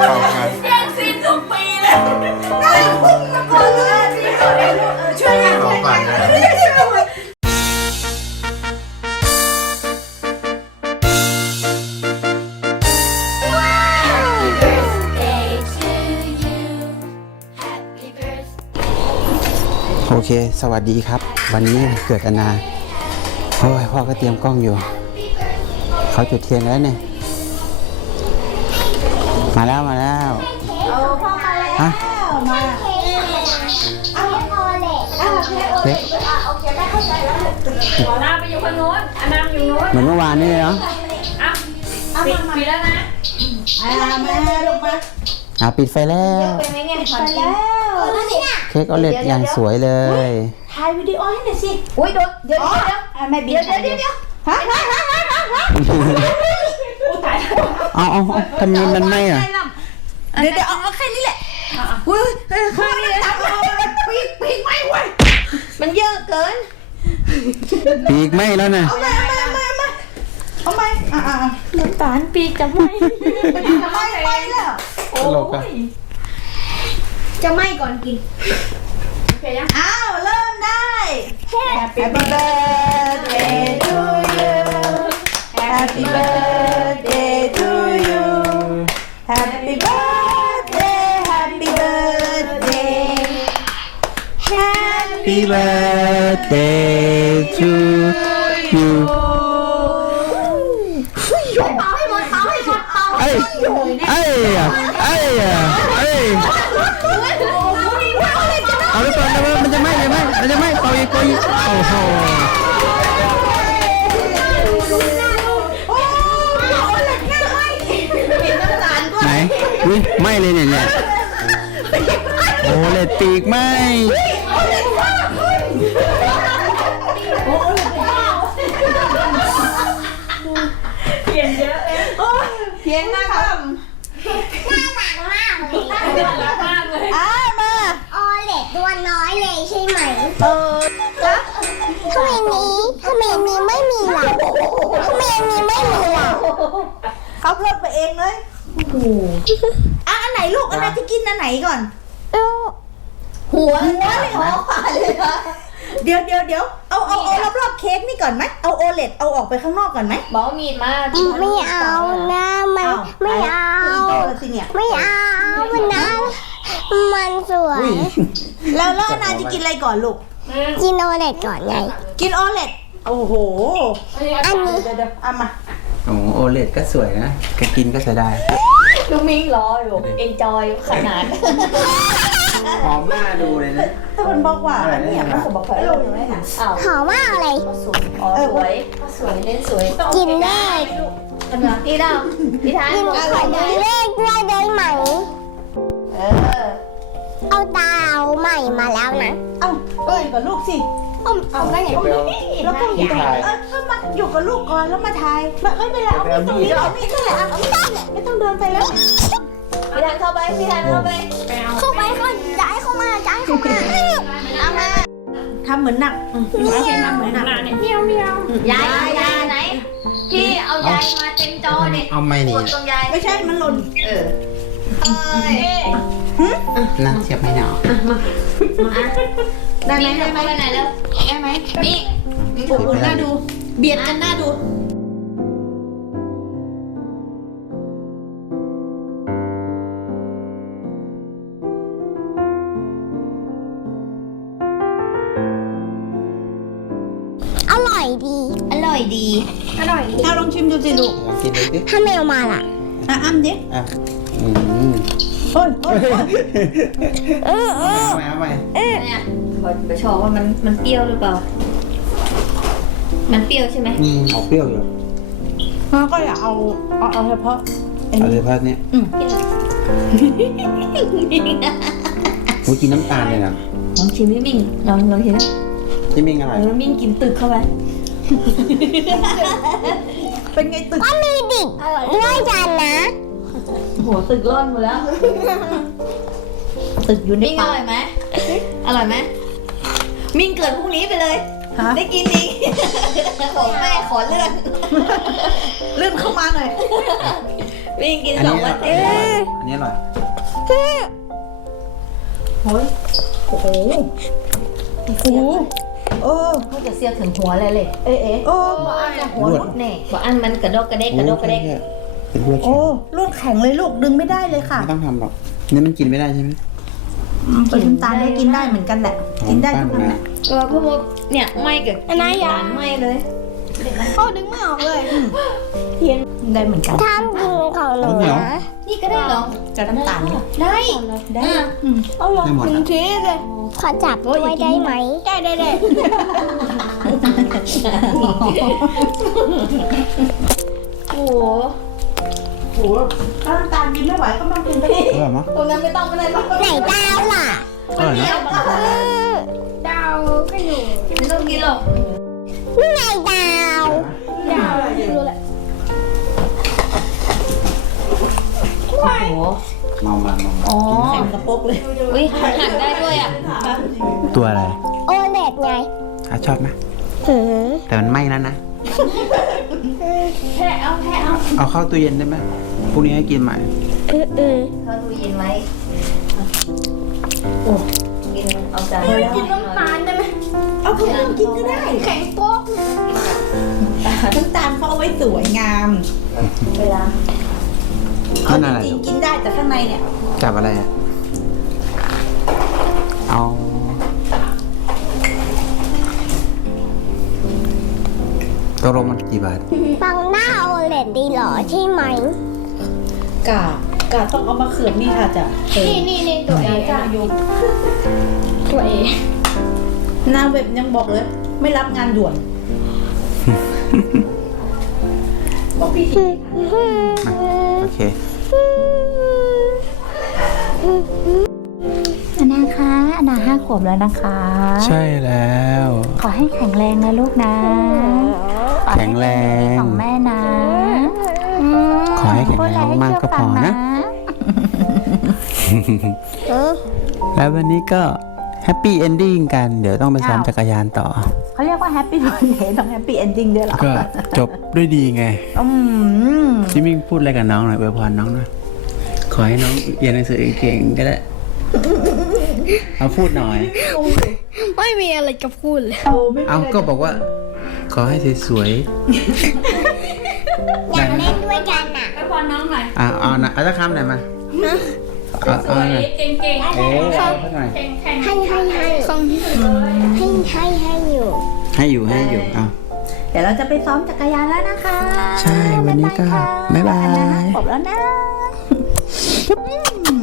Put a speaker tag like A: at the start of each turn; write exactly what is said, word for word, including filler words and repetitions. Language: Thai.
A: เอาค่ะ
B: แย่งซีนทุกปีเลยได้พุ่งมาก่อนเลยพี่ขอเล่นช่วยกัน
A: ขอก่อนเลย โอเคสวัสดีครับวันนี้เกิดอนาโอ้ยพ่อก็เตรียมกล้องอยู่เขาจุดเทียนแล้วเนี่ยมาแล้วมาแล้ว
B: เอาพ่อมาแล้ว
A: ฮะ
B: มาเอาพอเลยเอาเค้ก
A: เค้ก
B: โอเคได้เข้าใจแล้วขอลาไปอยู่คนโน้นอันนั้นอยู่โน้น
A: เหมือนเมื่อวานนี่เลยเนาะ
B: อ่ะปิดปิดแล้วนะอ่ามาลงมา
A: อ่ะปิดไฟแล้ว
B: เป็นไงเนี่ยไปแล้วนั่นนี่
A: เค้กออเลตอย่างสวยเลย
B: ถ่ายวิดีโอให้หน่อยสิอุ้ยโดนเดี๋ยวเดี๋ยวเดี๋ยวแม่บีเดี๋ยวเดี๋ยวเดี๋ยวฮะฮะฮะฮะฮะฮะอู้ตายแล้ว
A: เอาเอาเอาทำไมมันไหม้อ่ะ
B: เดี๋ยวเดี๋ยวเอาแค่นี้แหละอุ้ยแค่นี้เลยปีกปีกไม่ไหวมันเยอะเกิน
A: ปีกไหม้แล้วนะ
B: เอามาเอามาเอามาเอามาอ่าน้ำตาลปีกจะไหมจะไหมไปแล้ว
A: ตลกอ่ะ
B: จะไหมก่อนกินโอเคยังอ้าวเริ่มได้ Happy birthday to you Happy birthday to you Happy birthday Happy birthday Happy
A: Happy birthday to you
B: เป่าให้หมดเป่าให้หมดเป่า
A: เอ้ยเอ้ยเอ้ยเอ้ยเอาไปก่อนนะมันจะไหม้มันจะไหม้มันจะไหม้เป่าอีกเป่าอีกโอ้โหไหนอุ้ยไหม้เลยเนี่ยเนี่ยโอ้เลยปีกไหม้
B: เพียงหนักมากน่ารักมากเลยอ่ามา
C: ออเล็ตตัวน้อยเลยใช่ไหม
B: เออจ้ะ
C: ทำไมนี้ทำไมนี้ไม่มีล่ะทำไมนี้ไม่มีล่ะ
B: เขาเพิ่มไปเองเลยโอ้โหอ่ะอันไหนลูกอันไหนจะกินอันไหนก่อน
C: เอ้า
B: หัวหัวเลยหัวเลยเดี๋ยวเดี๋ยวเดี๋ยวเอาเอาเอารอบรอบเค้กนี่ก่อนไหมเอาโอเล็ตเอาออกไปข้างนอกก่อนไหม
D: บอกมีดมา
C: ไม่เอานะมันไม่เอา
B: โตแล้วสิเนี่ย
C: ไม่เอามันนะมันสวย
B: แล้วแล้วอันไหนจะกินอะไรก่อนลูก
C: กินโอเล็ตก่อนไง
B: กินโอเล็ตโอ้โห
C: อันนี้
B: เดี๋ยวเดี๋ยวเอามา
A: โอ้โอเลตก็สวยนะก็กินก็จะได้
D: ลูกมิ้งรออยู่ เอนจอยขนาด
A: หอมหน้าดูเลยนะ
B: ถ้ามันบอกว่าเนี่ยมัน
D: สมบัติ
B: ไม่ลงเลยค่ะ
D: อ้าว
C: หอมว่าอะไร
D: สวยอ๋อสวยสวยเล่นสวย
C: กินเลข
D: พี่ดาวพี่ทาน
C: กินขอดูเลขด้วยได้ไหม
B: เออ
C: เอาดาวใหม่มาแล้วนะ
B: เอาเอ้ยกับลูกสิ
C: เอาเอาได้ไง
B: แล้วก็อยู่เออก็มาอยู่กับลูกก่อนแล้วมาทายไม่ไม่เป็นไรเอามีดตรงนี้เอามีดนั่นแหละเอามีดนั่นแหละไม่ต้องเดินไปแล้ว
D: พี่ทานเข้าไปพี่ทานเข้าไป
C: เข้าไปเขาย้ายเข้ามาย้ายเข้ามาเอามา
B: ทำเหมือนหนักเอาให้ทำเหมือนหนัก
D: เมียวเมียวยายยายไหนพี่เอายายมาเต็มจอเนี่ย
A: เอาไม่หนี
D: กดตรงยาย
B: ไม่ใช่มันหล่น
D: เออเอ้ย
A: นะเทียบไม่หนาว
B: ได้ไหม
D: มี
B: ได้
D: ทำ
B: ไหม
D: ไปไหนแล้ว
B: ได้ไหม
D: มีมี
B: โอ้โหน่าดู เบียดกันน่าดู
C: อร่อยดี
D: อร่อยดี
B: อร่อยเอาลองชิมดูสิลูก
A: ลองกินดูสิ
C: ถ้าแมวมาล่ะ
B: อ่ะอ้ำดิ
A: อ่ะอืม
B: โอ้ยโอ้ยโอ้ย
C: เออเออ
A: เอาใหม่เอาใหม่
D: เนี่ยขอไปชอบว่ามันมันเปรี้ยวหรือเปล่า มันเปรี้ยวใช่ไหม
A: อืมออกเปรี้ยวอยู่
B: แล้วก็อย่าเอาเอาเอาเฉพาะไอ้
A: เอาเล
B: นี่
A: ยพัดเนี้ยกูกินน้ำตาลเลยนะ
D: ลองชิมพี่มิ่งลองลองชิม
A: ที่มิ่งอะไร
D: เออมิ่งกินตึกเข้าไป
B: เป็นไงตึก
C: ก็มีดิบด้วยกันนะ
D: โหตึกร่อนหมดแล้ว
B: ตึกอยู่ใน
D: มิ่งอ
B: ป่า
D: ร่อยไหมอร่อยไหมมิ่งเกิดพรุ่งนี้ไปเลย
B: ฮะ
D: ได้กินอีกขอแม่ขอเลื่อน
B: เลื่อนเข้ามาหน่อย
D: เวิ่งกิน
A: อัน
D: สอง
A: นี้อ
D: วั
A: ร่
D: น
A: อย
D: เต็ม
A: อันนี้อร่อย
B: โอ้ยโอ้โหโอ้โหโอ้
D: เขาจะเสียถึงหัวเลยเลย
B: เอ๊ะเอ๊ะโอ้
D: บอกอันจะหัวรุดแน่บอกอันมันกระดกกระเดกกระดกกระเดก
A: เป็นลวดแข็
B: โอ้
A: ง
B: ลูกแข็งเลยลูกดึงไม่ได้เลยค่ะ
A: ไม่ต้องทำหรอกนี่มันกินไม่ได้ใช่ไหม
B: เป็นน้ำตาลก็กินได้เหมือนกันแหละ กินได้ทุกคนแหละ
D: เออพวกมดเนี่ยไม่กับกินหวานไม่เลย
C: พ่อดึงไม่ออกเลย
B: กินได้เหมือนกัน
C: ทำกินของหนูนะ
D: นี่ก็ได้เหรอ
B: กับน้ำตาลเนี่ย
D: ได้
B: ได้อืม
C: เอาหรอ
A: ได้หมด
C: หนึ่ง
A: อะ
C: ทีเลยขอจับด้วยได้ไหมได้ได้ได้
D: โอ้โห
B: โอ้โหถ้าน้ำตาลกินไม่ไหวก็ต้องกินไป
A: อร่อยมั้ย
D: ตรงนั้นไม่ต้องไปเลยหรอก
C: ไหนดาวล่ะ
A: อร่อยนะ
C: ดาวก็อยู่
D: ไม่ต้องกินหรอก
C: นี่ไงดาว
B: ดาว
D: โอ้โห
A: เมามันเมามัน
D: อ๋อ
B: แข็งกระปกเลย
D: อุ้ยหันได้ด้วยอ่ะ
A: ตัวอะไร
C: โอเล็ดไง
A: อ่ะชอบไหม
C: หือ
A: แต่มันไหม้แล้วนะ
D: แค่เอาแค่เอา
A: เอาเข้าตู้เย็นได้ไหมพรุ่งนี้ให้กินใหม่
C: อืออือ
D: เข้าตู้เย็นไว้โอ้กินเอาจาน
C: กินน้ำตาลได้ไหม
B: เอาเขาไม่ต้องกินก็ได้
C: แข็งโป๊ก
B: น้ำตาลเขาเอาไว้สวยงาม
D: เวลา
B: เอา
A: นั่นอะไร
B: จริงๆกินได้แต่ข้างในเนี่ย
A: จับอะไรอ่ะ เอาตกลงมันกี่บาท
C: ฟังหน้าโอเล็ดดีเหรอใช่ไหม
B: กาบกาบต้องเอามาเขือบนี่ค่ะจะเออ
C: นี่นี่นี่ตัวเอง
B: กาบยุง
C: ตัวเอง
B: นางเว็บยังบอกเลย ไม่รับงานด่วนบอกพี่ที
A: โอเค
E: อันนาคะอันนาห้าขวบแล้วนะคะ
A: ใช่แล้ว
E: ขอให้แข็งแรงนะลูกนะ
A: แข็งแรง
E: ของแม่นะ
A: ขอให้แข็งแรงมากๆก็พอนะ แล้ววันนี้ก็แฮปปี้เอนดิ้งกัน เดี๋ยวต้องไปซ้อมจักรยานต่อ
E: เขาเรียกว่าแฮปปี้วันเดย์ต้องแฮปปี้เอนดิ้งด้วยเหรอ
A: ก็จบด้วยดีไง
E: อืม
A: จิมมิ่งพูดอะไรกับน้องหน่อยอวยพรน้องหน่อย ขอให้น้องเรียนหนังสือเก่งๆก็ได้ เอาพูดหน่อย
C: ไม่มีอะไรจะพูดเลย
A: เอาก็บอกว่า ขอให้สวย
C: อยากเล่นด้วยกันอ่ะ
D: ไปพอน้องหน่อย
A: ๆอ่ะเอานะเอาสักคำหน่อยมาเอาเอาหน่อย
D: เก่งๆ
A: เอ๊ะเอาสักหน่อย
C: ให้ให้ให้ให้ให้ให้อยู่
A: ให้อยู่ให้อยู่เอา
B: เดี๋ยวเราจะไปซ้อมจักรยานแล้วนะคะ
A: ใช่วันนี้ก็บ๊ายบา
B: อันนาย ห้าขวบแล้วนะ